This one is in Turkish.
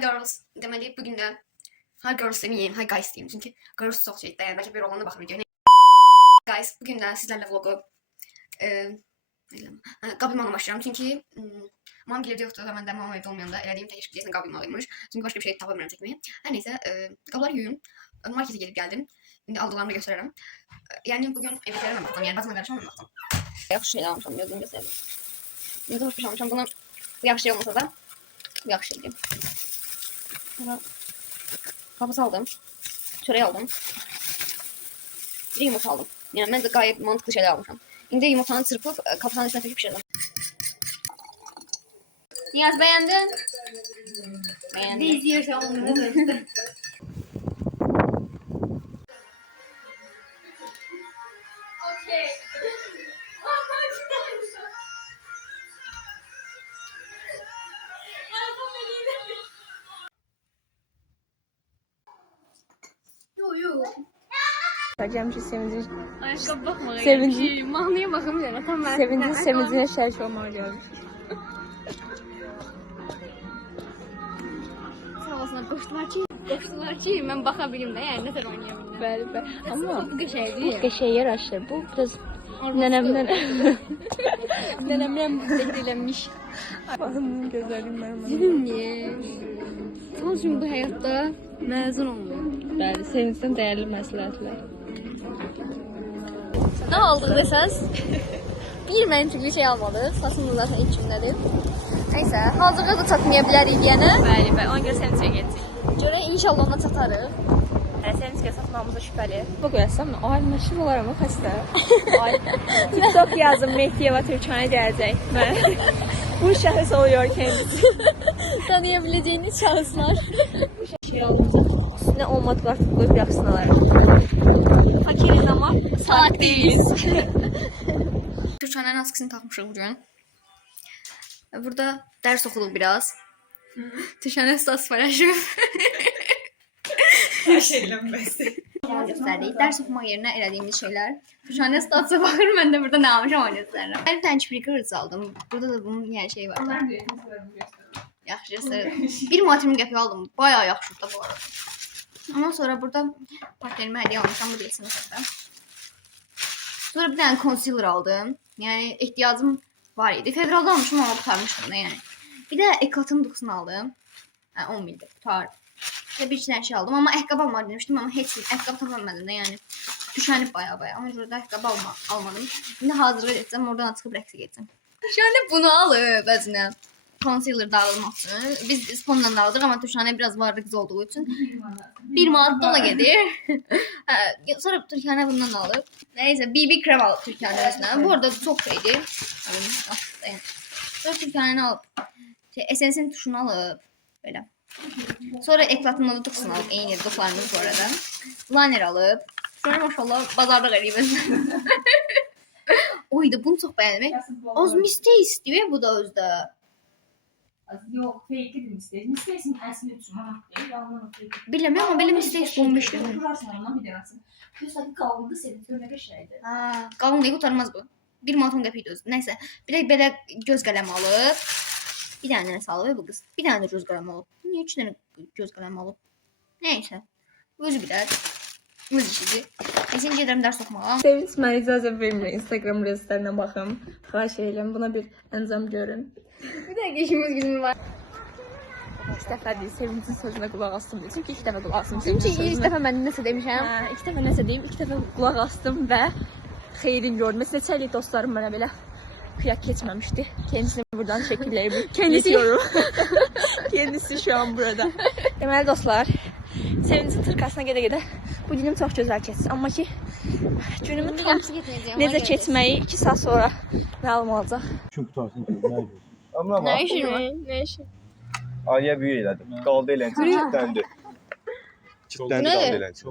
Hi girls. Deməli bugün də hi girls deməyim, hi guys deyim. Çünki girls çox şey dəyər. Bəlkə bir oğlana baxır videoya. Guys, bugün də sizlərlə vlogu qab yumağına başlayıram. Çünki mamam gəlirdə yoxdur və mən də mamam evdə olmayanda elədiyim tək iş bilirsən qab yumağıymış. Çünki başqa bir şey tapa bilmirəm çəkməyə. Hər neysə, qabları yuyum. Markete gelip geldim. Şimdi aldıqlarımı da göstərərəm. Yəni bugün evdəkilərə baxdım. Yəni bazına qarışam baxdım. Yaxşı şeylər almışam, gözüm göstərəm. Necə xoş almışam bunu. Bu yaxşı şey olmasa da bu yaxşı şeydir. Sonra papaz aldım. Çörək aldım. Bir yumurta aldım. Yəni məncə gayet mantıqlı şeylər almışam. İndi yumurtanı çırpıb kapasanın içine töküp pişirdim. Niyaz beğendin? Beğendim. Biz yaşamımızı. Gelmişiz sevincin. Ayakkabı bakma. Sevincin. Mahnıya bakamıyorum. Tam ben. Sevincine şahit olmaya gelmiş. Sağ olsun. Koştular ki ben bakabilirim de yani ne kadar oynayabilirim. Bəli. Ama Bu şey bu değil. şey yaraşır. Bu biraz nenemden Beklenmiş. Allah'ın gözlerim Dedim niye? Sonuçta bu hayatta mezun olmuyor. Bəli, sevincdən dəyərli məsləhətlər. Ne aldık deseniz? Bir məntiqli şey almadık. Saçımız zaten ilk cümlədir. Neyse, hazırda da çatmaya bilərik yəni. Bəli, ona görə sevincə getdik. Görə inşallah ona çatarıq. Sevincə satmamıza şübhəli. Bu qoyarsam, ay məşhur olaram o xəstə. Ay, TikTok yazım, Mehdiyeva Türkçanə gələcək. Mən bu şəxs oluyor kendisi. Tanıyabileceğiniz şahıslar. Şey aldığımızda üstüne olmadı artık koyup yapsınlar. Fakiriz ama salak değiliz. Türkçənin askısını takmışıq bugün. Burada ders okuduk biraz. Türkçənin stas paylaşıb. Göstərdik. Ders okumaq yerinə elədiyimiz şeylər. Türkçənin stasa baxır, mən də burada nə almışam onu göstərirəm. Ben bir tane çiprik aldım. Burada da bunun yəni şeyi var. Yaxşı göstərir. Bir matrim qəpi aldım. Bayağı yaxşı da bu arada. Ondan sonra burada partnerime hediye almışam. Bu değilsin mesela. Sonra bir tane concealer aldım. Yani ihtiyacım var idi. Fevralda almışım ama kurtarmıştım da yani. Bir de Ekat'ın dokusunu aldım. Yani 10 milde tutar. Ve bir içinden şey aldım ama ayakkabı almadım demiştim ama hiç ayakkabı tapamadım da yani. Düşenip baya. Ama şurada ayakkabı almadım. Şimdi hazırlığa geçeceğim. Oradan çıkıp Rex'e geçeceğim. Şu anda bunu alıp özüne. Concealer dağılmak için. Biz spondan da aldık ama Türkçane biraz varlık olduğu için. Bir manat dola gelir. Sonra Türkçane bundan da aldık. Neyse BB krem aldık Türkçane özüne. Bu arada çok şeydi. Sonra Türkçane'ni alıp Essence'in tuşunu alıp böyle. Sonra Eklat'ın alı dokusunu alıp en yedi dokularımız bu arada. Liner alıp. Sonra maşallah bazarda garibim. Oydu bunu çok beğendim. Az miste istiyor bu da özde. Yok, fake dedim istedim. İstesin əslini tutmamaq deyil, yalan fake. Bilmiyorum ama benim iste istiyormuş. Kurarsan ondan bir dənəsin. Düzdəki qalındı senin görünə bir şeydir. Ha, qalın neyi kurtarmaz bu. Bir manton qəpiydi özü. Neyse. Bir de böyle göz kalemi alıp. Bir tane ne sağlıyor bu kız. Bir tane de göz kalemi alıp. Niye 3 tane göz kalemi alıp? Neyse. Özü bilir. Öz işidir. Neyse gedirəm dərs oxumağa. Sevinç mənə icazə vermir Instagram reelslərinə baxım. Xahiş edirəm, buna bir əncam görün. Bir de işimiz gücümüz var. İlk dəfə deyil, Sevincin sözünə qulaq asdım. Çünki ilk dəfə qulaq asdım. Çünkü ilk defa ben nəsə demişəm. İlk dəfə nəsə deyim, ilk dəfə qulaq astım və xeyrin gördüm. Neçə illik dostlarım mənə belə kıyak keçməmişdi. Kendisini buradan şəkilləyib. Kendisi şu an burada. Deməli dostlar, Sevincin tırkasına gedə-gedə bu günüm çox gözəl keçsin. Amma ki günümün tam necə keçməyi 2 saat sonra məlum olacaq. Kim tutarsın ki? Ne yapıyorsun? Amma Ne işin mi? Ne işin? Aliyə büyük elədim. Qaldı eləncə, kilitləndi. Kilitləndi, qaldı eləncə.